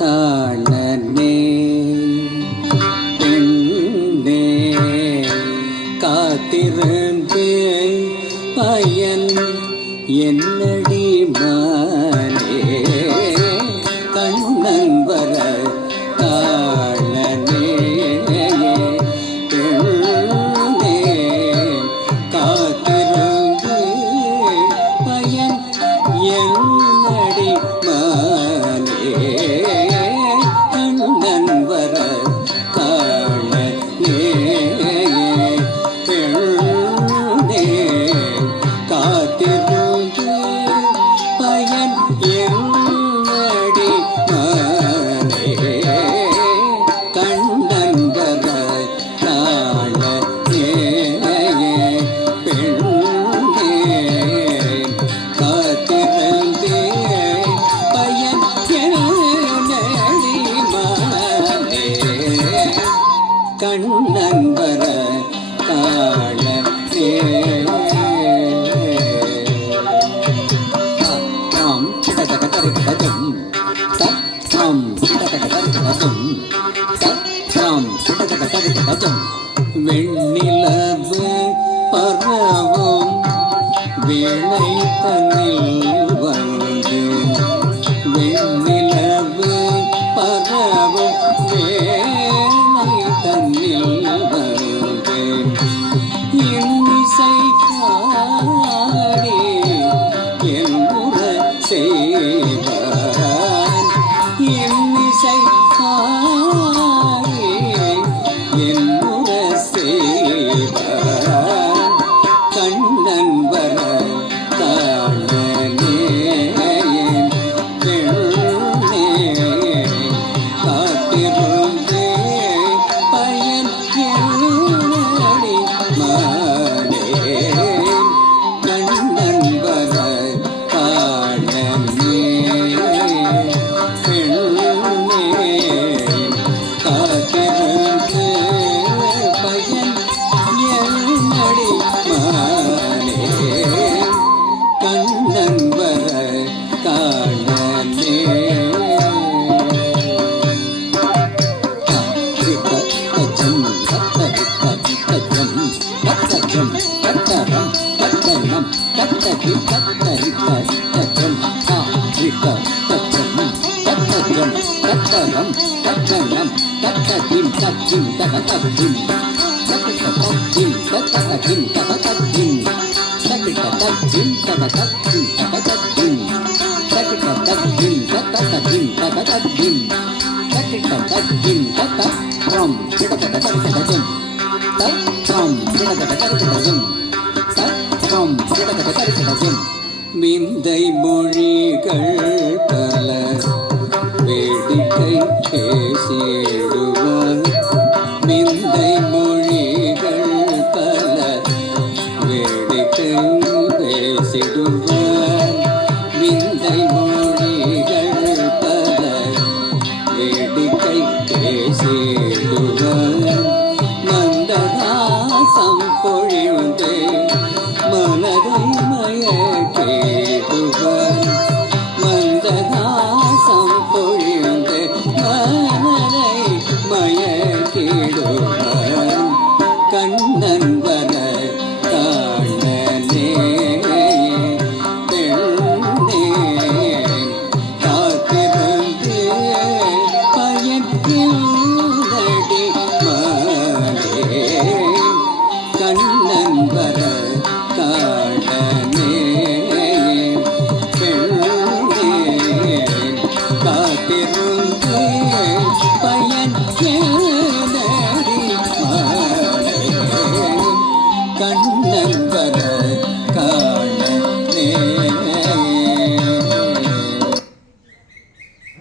காணனே பெண்ணே காத்திருந்து பயன் என்னடி மானே கண்ணன் வர காணனே பெண்ணே காத்திருந்து பயன் என்னடி மானே கண்ணன் வர காணனே பெண்ணே காத்திருந்து பயன் என்னடி மானே கண்ணன் வர காணனே பெண்ணே காத்திருந்து பயன் என்னடி மானே கண்ணன் வர காணனே தாம் கிடதகதரிகதம் தாம் கிடதகதரிகதம் தாம் கிடதகதரிகதம் வெண்ணிலவு பரவும் வேளை தன்னில் வந்து வெண்ணிலவு பரவும் வேளை தன்னில் வந்து இன்னிசை பாடி என்னுற செய்வான் இன்னிசை பாடி என்னுற செய்வான் கண்ணன் வர காணனே பெண்ணே காத்திருந்து பயன் என்னடி மானே கண்ணன் வர காணனே பெண்ணே காத்திருந்து பயன் என்னடி மானே கண்ணன் வர காணனே கத்தஜம் கத்தரிக்கஜம் கத்தஜம் கத்தரம் கத்தனம் கத்தரி கத்தரிக்கஜம் கத்தஜம் கத்தஜம் கத்தரம் கத்தனம் கத்ததிம் கத்திம் தகததிம் கத்தததிம் கத்தததிம் தகததிம் கத்தததிம் தகததிம் தகததிம் கத்தததிம் கத்தததிம் தகததிம் கத்தததிம் கத்தரம் கிடதகதகதம் தரம் கிடதகதகதம் தரம் கிடதகதகதம் விந்தை மொழிகள் பல வேடிக்கை பேசிடுவார் விந்தை மொழிகள் பல வேடிக்கை பேசிடுவார் விந்தை மொழிகள் பல வேடிக்கை பேசிடுவார் மந்தகாசம் பொழிந்து மனதை மயக்கிடுவார் மந்தகாசம் பொழிந்து மனதை மயக்கிடுவார் கண்ணன் வர காணனே பெண்ணே காத்திருந்து பயன் என்னடி மானே கண்ணன் வர காணனே